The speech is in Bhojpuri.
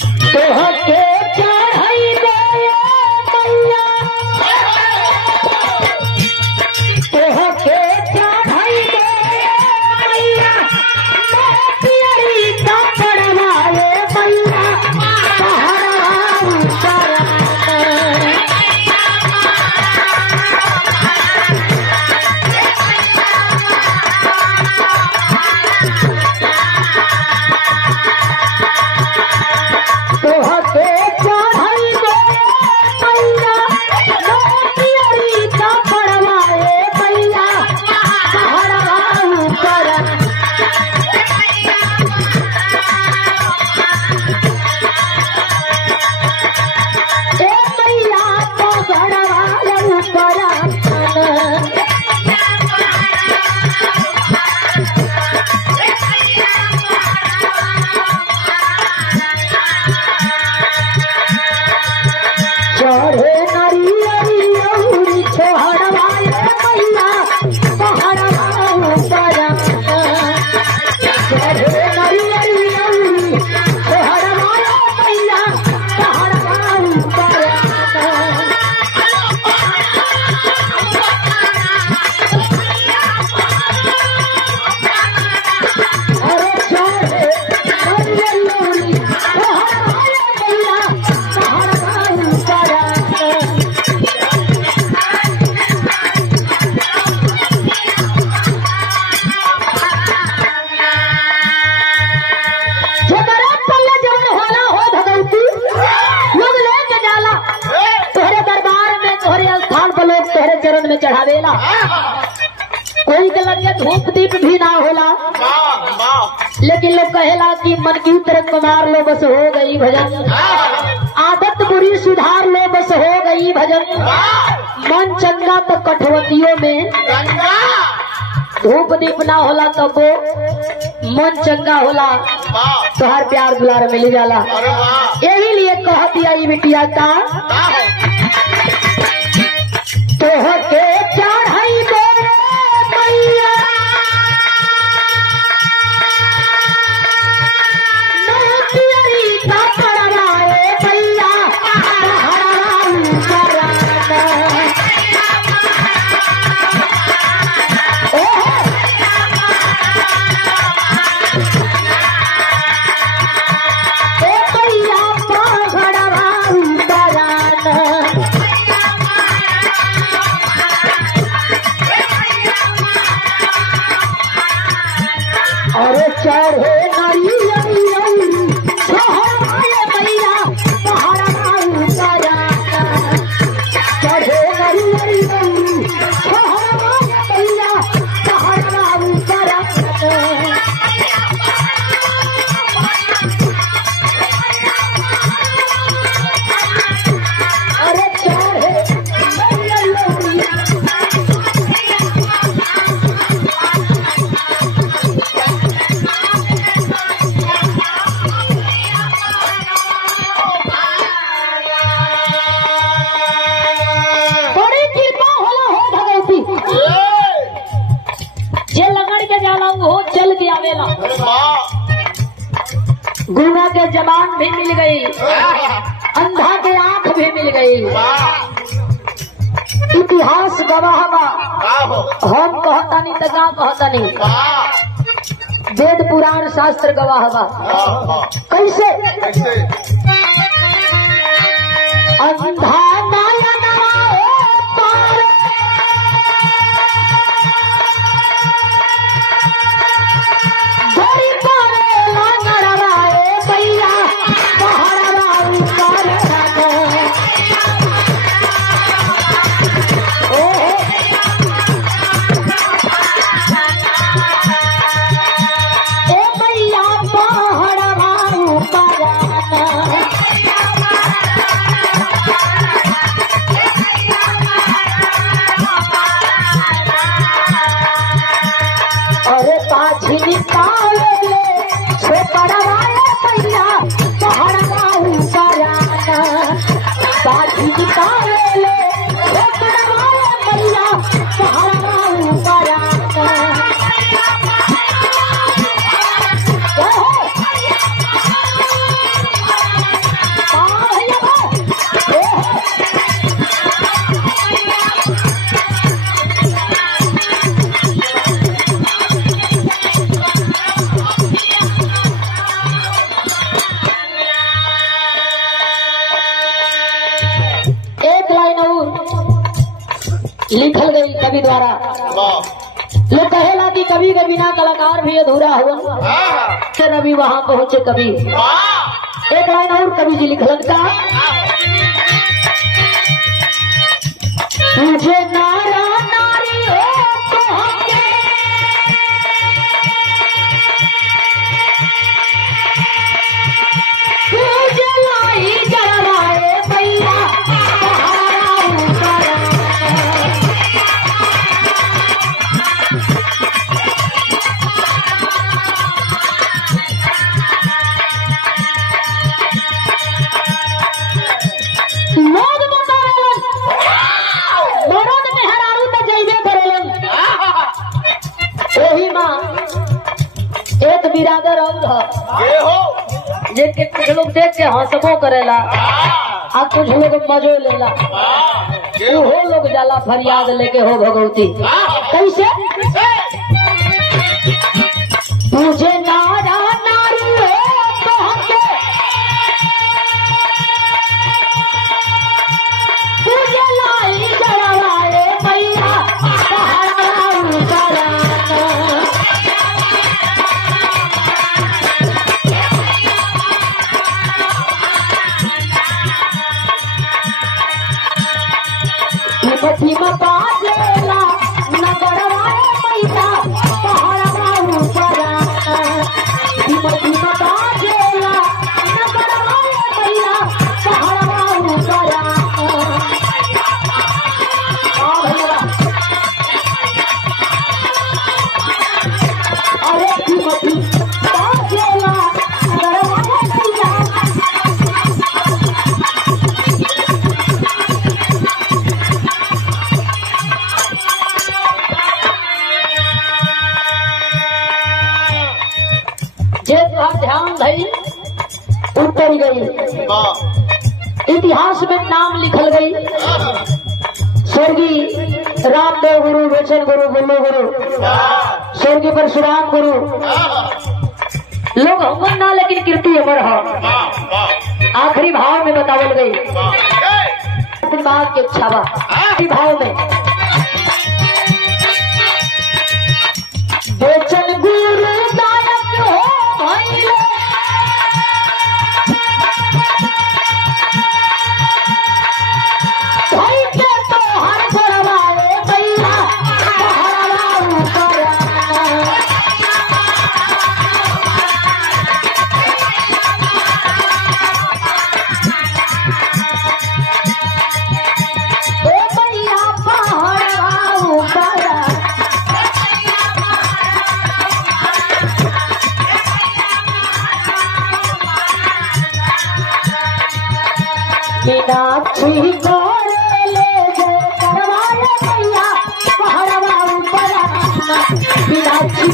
तोहके चढ़ाई मैया तोहके चढ़ाई मैया पियरी कपड़वाए मैया चढ़े नरियरी छोहरवाए मैया पहाड़वा ऊपर चढ़े नरियरी छोहरवाए मैया पहाड़वा ऊपर अरे चढ़े नरियरी छोहरवाए मैया पहाड़वा ऊपर तोहरे चरण में चढ़ावेला कोई के लगे धूप दीप भी ना होला लेकिन लोग कहेला कि मन की तरफ कुमार लो बस हो गई भजन आदत बुरी सुधार लो बस हो गई भजन मन चंगा तो कठवतियों में धूप दीप ना होला तो वो मन चंगा होला तो हर प्यार दुलार मिल जाला यही लिए कह दिया ये बिटिया का तोहके चढ़ाई मैया पियरी कपड़वाए मैया अरे चढ़े नरियरी छोहरवाए मैया पहाड़वा ऊपर चढ़े नरियरी छोहरवाए मैया पहाड़वा ऊपर अरे चढ़े नरियरी जे लगड़ के जाला वो चल के आवेला गुरुआ के जबान भी मिल गई अंधा के आंख भी मिल गई इतिहास गवाह बा हम कहतानी त का कहतानी वेद पुराण शास्त्र गवाह बा कैसे अंधा लिखल गई कवि द्वारा। लोग कहेला कि कवि के बिना कलाकार भी अधूरा हुआ। रवि वहां पहुंचे कवि। एक लाइन और कवि जी लिखलन का, मुझे नारा नारी हो तो हमके, तुझे लाई जराए भैया एक बिरादर और जिनके कुछ लोग देख के हंसबो करेला और कुछ लोग मजो लेला। वो लोग जाला फरियाद लेके हो भगवती कैसे, तुझे नारा नारी हो तो हमके, तुझे लाई जराए भैया भीमा बाजेला नगरवाए पैसा पहाड़वा ऊपर, भीमा बाजेला नगरवाए पैसा पहाड़वा ऊपर। अरे भीमा बाजेला नगरवाए पैसा, ध्यान धई उतर गई। इतिहास में नाम लिखल गई स्वर्गीय रामदेव गुरु, वचन गुरु, बुल्लू गुरु, स्वर्गीय परशुराम गुरु। लोग हमन ना लेकिन कीर्ति अमर है। आखिरी भाव में बतावल गई बात के छावा भाव में, वचन गुरु नायक हो भाई के तो हर करवाए भैया मीनाक्षी गोरे ले गए करवाए भैया पहाड़वा ऊपर, मीनाक्षी